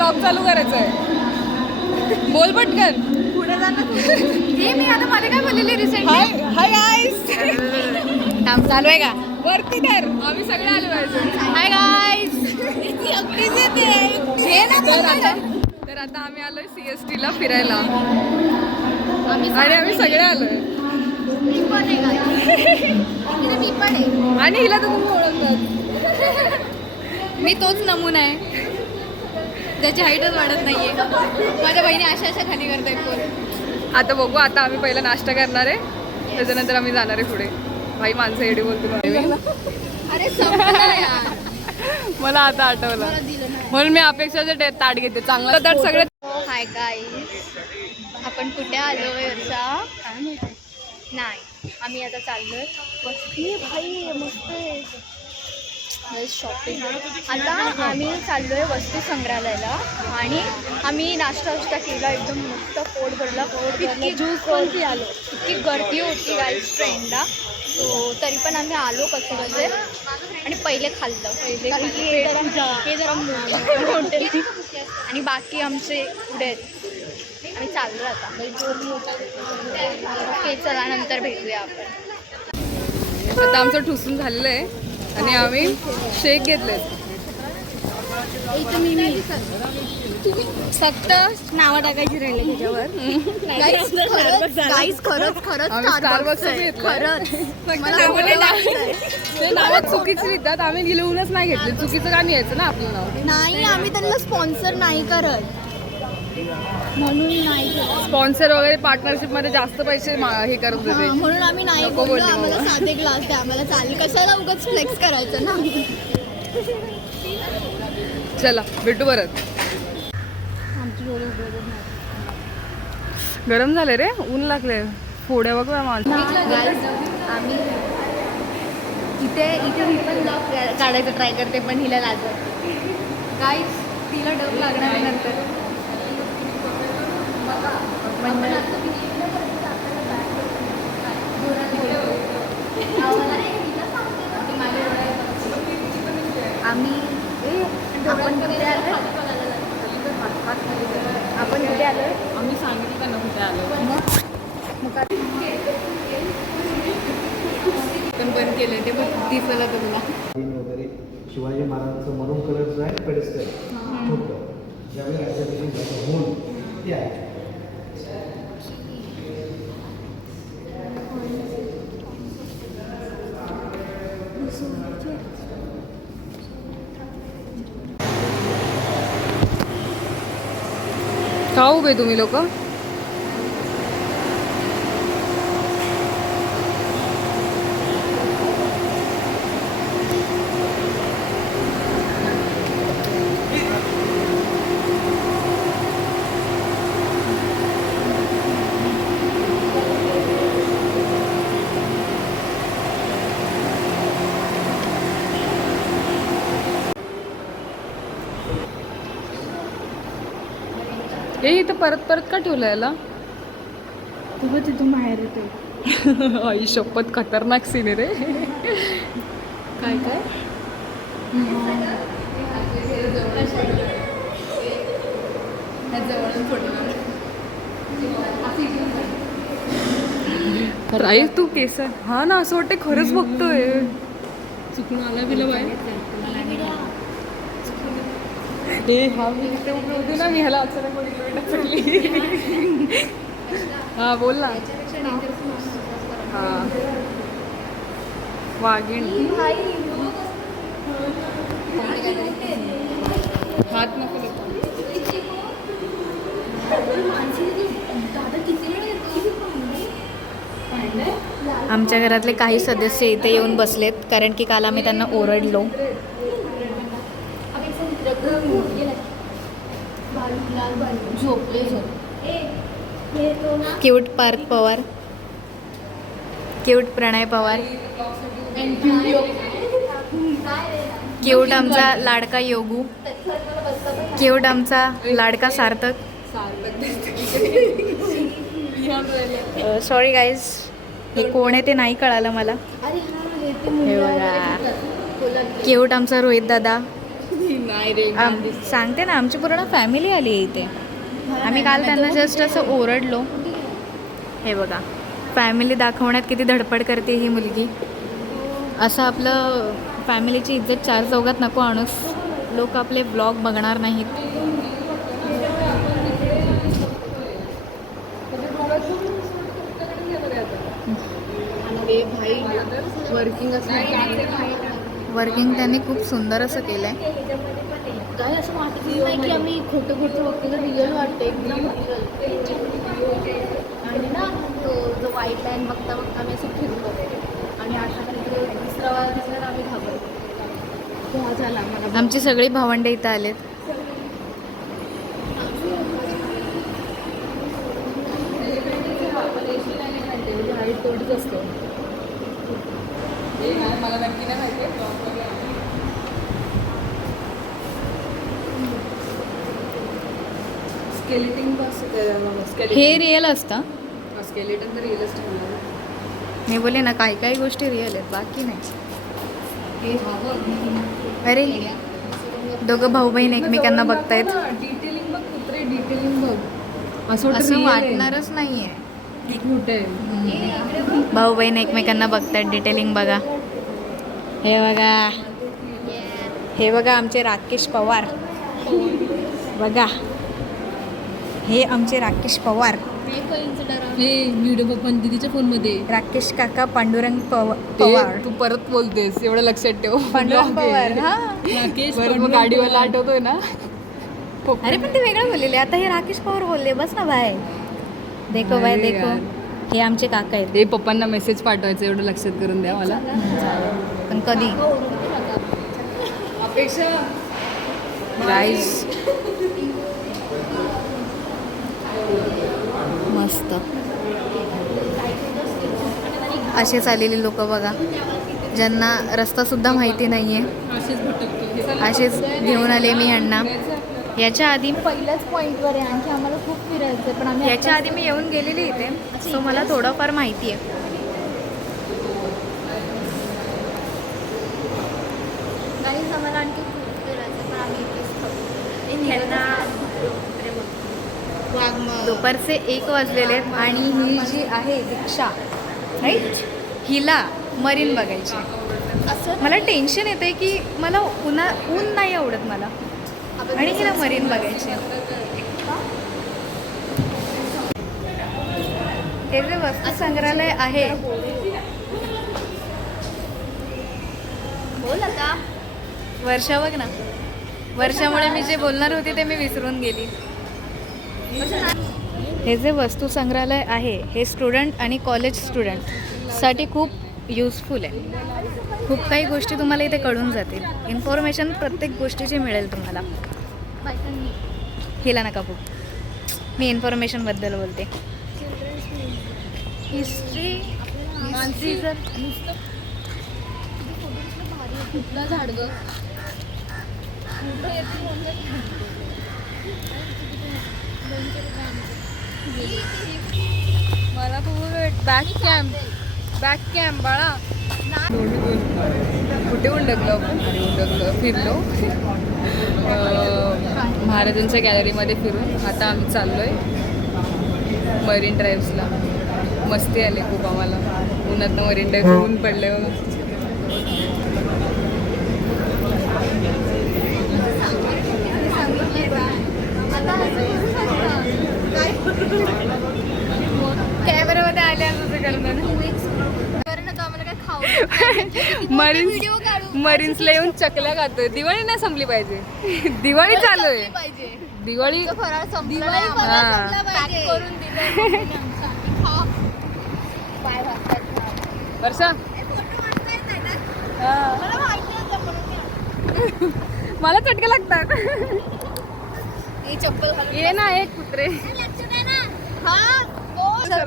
Blog चालू करायचा आहे. बोल पटकन. पुढे जाणार हे मी आता मध्ये काय बोललेली रिसेंटली. हाय हाय गाईस. काम चालू आहे का? वरती कर. आम्ही सगळे आलो पाहिजे. Hi guys. तर आता आम्ही आलोय CST ला फिरायला आणि आम्ही सगळे आलोय. मी पण आहे मी पण आहे आणि हिला तर तुम्ही ओळखतात. मी तोच नमुना आहे ज्याची हाईटच वाढत नाहीये. माझ्या बहिणी अशा खाली करतायत पोरं. आता बघू. आता आम्ही पहिला नाश्ता करणार आहे, त्याच्यानंतर आम्ही जाणार आहे पुढे. भाई माणसं एडी बोलते. अरे संपलं यार. मला आता आठवलं म्हणून मी अपेक्षाचं ताट घेते. चांगलं ताट सगळं. Hi guys. आपण कुठे आलोय वर्षा? नाही आम्ही आता चाललोय वस्ती. भाई मस्त शॉपिंग. आता आम्ही चाललोय वस्तू संग्रहालयाला आणि आम्ही नाश्ता केला. एकदम मस्त पोट भरला. इतकी ज्यूस कोणती आलो. इतकी गर्दी होती गाईज ट्रेनला. सो तरी पण आम्ही आलो कसे आणि पहिले खाल्लं. हे जरा मोठे आणि बाकी आमचे पुढे आहेत. आम्ही चाललो आता. ओके चला नंतर भेटूया आपण. आता आमचं ठुसून झालेलं आहे आणि आम्ही शेक घेतले. फक्त नावं टाकायची राहिले त्याच्यावर. खरंच आम्ही स्टारबक्स घेतलं. ते नावात चुकीची लिहितात. आम्ही लिहूनच नाही घेतले. चुकीचं का यायचं ना आपलं नाव. नाही आम्ही त्यांना स्पॉन्सर नाही करत म्हणून नाही करत. स्पॉन्सर वगैरे पार्टनरशिप मध्ये जास्त पैसे हे करत होते. म्हणून आम्ही नाही नको बोललो. बोलले आम्हाला मला. साधे ग्लास द्या. आम्हाला चालेल. कशाला उगाच फ्लेक्स करायचं ना. चला भेटू परत. गरम झाले रे. ऊन लागले. फोड्या बघूया माझ्या. आम्ही इथे मी पण ब्लॉग काढायचं ट्राय करते पण हिला लागत. गाईस तिला डब लागणार आहे नंतर. आम्ही आपण कुठे आलो. आम्ही सांगितलं ना कुठे आलो. पण बंद केलं ते पण दिसलं तुम्हाला. वगैरे शिवाजी महाराजांचं मरून कलरचं आहे पेडस्टर छोटं ज्यावेळी राज्याभिषेक झालं होऊन ते आहे. का उभे तुम्ही लोक? हे इथं परत परत का ठेवलं याला? तेव्हा तिथून बाहेर येते. आई शपथ खतरनाक सीन आहे रे. काय काय राई तू केस. हा ना असं वाटतं खरंच बघतोय. चुकून आला बिला बाहेर. हा मी इथे उभी होती ना. मी ह्याला अचानक पडली. हा बोल ना. हा वाघीण. हात नको नको. आमच्या घरातले काही सदस्य इथे येऊन बसलेत कारण की काल आम्ही त्यांना ओरडलो. क्यूट पार्थ पवार, क्यूट प्रणय पवार, क्यूट आमचा लाडका योगू, क्यूट आमचा लाडका सार्थक. सॉरी गाईज हे कोण आहे ते नाही कळालं मला. हे बघा क्यूट आमचा रोहित दादा, नाही रे सांगते ना, आमची पूर्ण फॅमिली आली आहे इथे. आम्ही काल त्यांना जस्ट असं ओरडलो. हे बघा, फॅमिली दाखवण्यात किती धडपड करते ही मुलगी. असं आपलं फॅमिलीची इज्जत चार चौघात नको आणूस, लोक आपले ब्लॉग बघणार नाहीत. वर्किंग त्यांनी खूप सुंदर असं केलं आहे. काय असं वाटत नाही की आम्ही खोटं बघतो, तर रिअल वाटते एकदम रिअल. आणि ना तो जो व्हाईट लाईन बघता आम्ही असं फिरलो आणि आता तिसरा आम्ही घाबरलो. झाला मला. आमची सगळी भावंडे इथं आलेत. तेवढीच असते. मला नक्की नाही माहिती. हे रिअल असतं. स्केलेटन तर रिअलच ठेवलं. मी बोले ना, काही काही गोष्टी रिअल आहेत, बाकी नाही. अरे दोघं भाऊ बहीण एकमेकांना बघतायत. डिटेलिंग बघ कुत्रे, डिटेलिंग बघ. असं वाटणारच नाहीये. भाऊ बहीण एकमेकांना बघतायत. डिटेलिंग बघा. हे बघा, हे बघा आमचे राकेश पवार. बघा, हे आमचे राकेश पवार. हे व्हिडिओ बघ पण दीदीच्या फोनमध्ये. राकेश काका पांडुरंग पवार. तू परत बोलतेस, एवढं लक्षात ठेव. पांडुरंग पवार. हा, राकेश गाडीवाला आठवतोय ना. अरे पण ते वेगळं बोललेले, आता हे राकेश पवार बोलले. बस ना बाय, देखो बाय देखो. हे आमचे काका आहेत. ते पप्पांना मेसेज पाठवायचं, एवढं लक्षात करून द्या मला. पण कधी अपेक्षा राईस मस्त. असेच आलेले लोक बघा, ज्यांना रस्तासुद्धा माहिती नाही आहे, असेच घेऊन आले मी यांना. याच्या आधी पहिल्याच पॉईंटवर आहे, आणखी आम्हाला खूप फिरायचं पण आम्ही याच्या आधी मी येऊन गेलेली इथे, सो मला थोडंफार माहिती आहे. गाईज आम्हाला आणखी खूप फिरायचं पण आम्ही इथेच दुपारचे 1 वाजलेले आहेत आणि ही जी आहे दीक्षा, राईट, हिला मरीन बघायची. असं मला टेन्शन येते की मला ऊन नाही आवडत मला, आणि हिला मरीन बघायची. हे जे वस्तू संग्रहालय आहे, बोल आता. वर्षा बघ ना, वर्षामुळे मी जे बोलणार होते ते मी विसरून गेली. हे जे वस्तू संग्रहालय आहे हे स्टुडंट आणि कॉलेज स्टुडंटसाठी खूप युजफुल आहे. खूप काही गोष्टी तुम्हाला इथे कळून जातील. इन्फॉर्मेशन प्रत्येक गोष्टीची मिळेल तुम्हाला. हिला नका खूप, मी इन्फॉर्मेशनबद्दल बोलते. हिस्ट्री जर कुठलं झाड ग. मला खूप बॅक कॅम्प बाळा. कुठे उंडकलो आपण? फिरलो महाराजांच्या गॅलरीमध्ये फिरून. आता आम्ही चाललो आहे मरीन ड्राईव्सला. मस्ती आली खूप आम्हाला. उन्हातनं मरीन ड्राईव्ह ऊन पडले बघा. कॅमेरामध्ये आले असं मरीन्सला येऊन चकल्या खातोय. दिवाळी नाही संपली पाहिजे. दिवाळी चालू आहे. दिवाळी वर्षा, मला चटके लागतात. ये ना एक कुत्रे.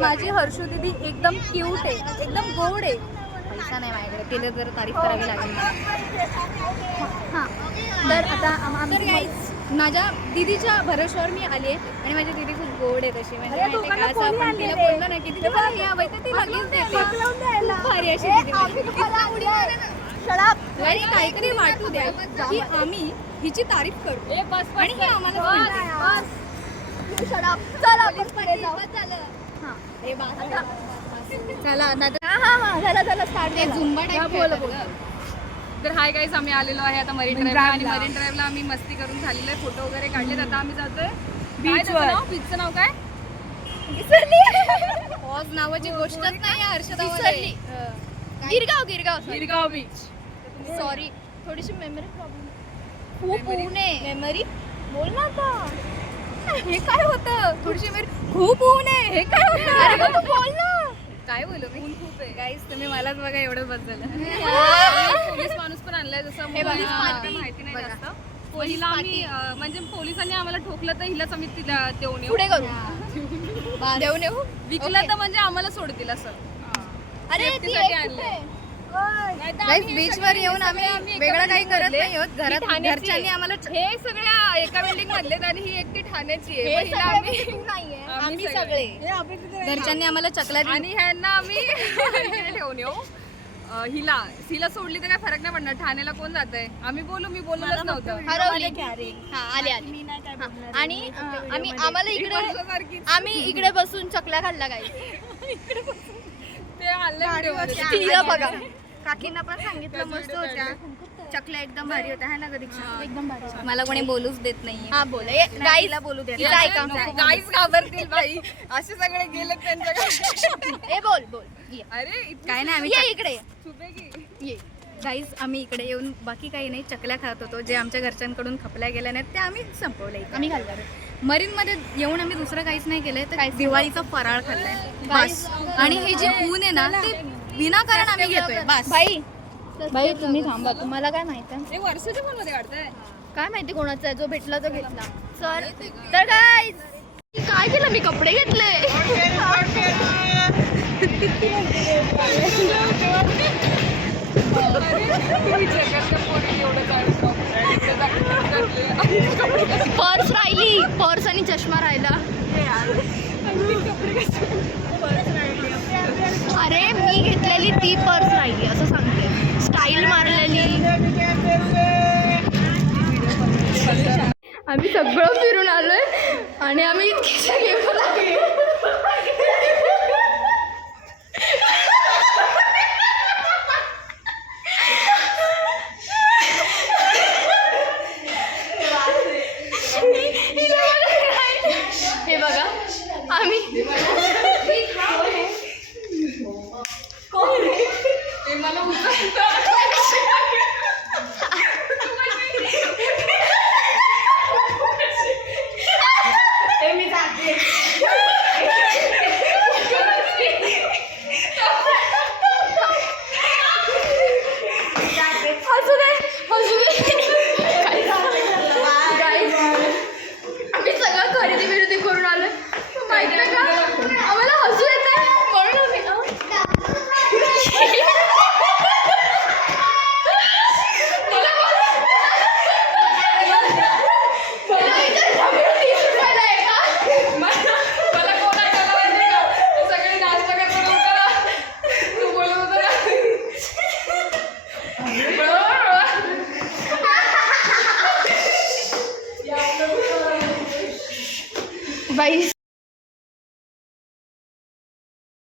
माझी हर्षू दीदी एकदम क्यूट आहे, एकदम गोड आहे. पैसा नाही माझ्याकडे, तिला जर तारीफ करावी लागेल. हां, तर आता माझ्या दीदीच्या भरोश्यावर मी आली आहे आणि माझी दीदी खूप गोड आहे तशी. म्हणजे माहिती आहे का, असं आपण तिला बोललो ना की तिला या बाई तर ती लगेच देते. खूप भारी अशी दीदी. आणि काहीतरी वाटू द्या की आम्ही हिची तारीफ करू आणि हे आम्हाला चला झुंबा तर हाय गाईज, आम्ही आलेलो आहे आता मरीन ड्राईव्हला आणि मरीन ड्राईव्हला आम्ही मस्ती करून झालेलो आहे, फोटो वगैरे काढलेत. आता आम्ही जातोय बीचचं नाव काय? पॉज नावाची गोष्टच नाही हर्षदा गिरगाव बीच. सॉरी थोडीशी मेमरी प्रॉब्लेम खूप ऊन आहे. मेमरी बोल ना आता. हे काय होतं थोडीशी मेरी खूप ऊन आहे हे काय होतं अरे मग तू बोल ना. काय बोलू मी? खूप आहे गाईस तुम्ही मलाच बघा एवढं बस झालं. पोलीस माणूस पण आणलाय, जसं हे बघा. माहिती नाही जास्त. हिला आम्ही म्हणजे पोलिसांनी आम्हाला ठोकलं तर हिलाच आम्ही तिला देऊन येऊ. पुढे करू देऊन येऊ. विकलं तर म्हणजे आम्हाला सोडतील असं. अरे Safety ती साठी एक आणलंय. कुठे? गाईस बीचवर येऊन आम्ही वेगळं काही करत नाही आहोत. घरात ठाण्याची घरच्यांनी आम्हाला हे सगळ्या एका बिल्डिंग मधले आणि ही एकटी ठाण्याची आहे. हे मग हिला सगळे आम्ही तू नाहीये. आम्ही आम्ही सगळे. घरच्यांनी आम्हाला चकला दिली. आणि ह्यांना आम्ही इकडे ठेवून येऊ. हिला सोडली तर काय फरक नाही पडणार. ठाण्याला कोण जात आहे? आम्ही बोलू, मी बोललोच नव्हतं. हरवली. हा आले आले. हा, आणि आम्ही आम्हाला इकडे वर्षासारखी आम्ही इकडे बसून चकल्या खाल्ल्या काही. ते आणलं व्हिडिओमध्ये. तिला बघा. काकींना पण सांगितलं मस्त होत्या चकल्या एकदम भारी होत्या है ना दीक्षा? एकदम भारी. मला कोणी बोलूच देत नाहीये. हा बोल गाईला बोलू द्या. तिला ऐका. गाईच घाबरतील बाई, असे सगळे गेले त्यांच्याकडे. ए बोल बोल ये. अरे इतकी काय नाही आम्ही ये इकडे ये. सुबे की. ये. गाईज आम्ही इकडे येऊन बाकी काही नाही चकल्या खात होतो जे आमच्या घरच्यांकडून खपल्या गेल्या नाहीत त्या आम्ही संपवल्या इथे. आम्ही खाल्ल्या. मरीन मध्ये येऊन आम्ही दुसरं काहीच नाही केलंय तर काहीच दिवाळीचा फराळ खाल्लाय Guys, बस. आणि हे जे ऊन आहे ना ते विनाकारण आम्ही घेतोय बस. बाई तुम्ही थांबा. तुम्हाला काय माहिती आहे? हे वर्षाच्या फोन मध्ये काढताय. काय माहिती कोणाचा आहे जो भेटला तो घेतला. तर काय काय केलं मी कपडे घेतले. पर्स राहिली. पर्स आणि चष्मा राहिला. अरे मी घेतलेली ती पर्स राहिली असं सांगते. स्टाईल मारलेली. आम्ही सगळं फिरून आलोय आणि आम्ही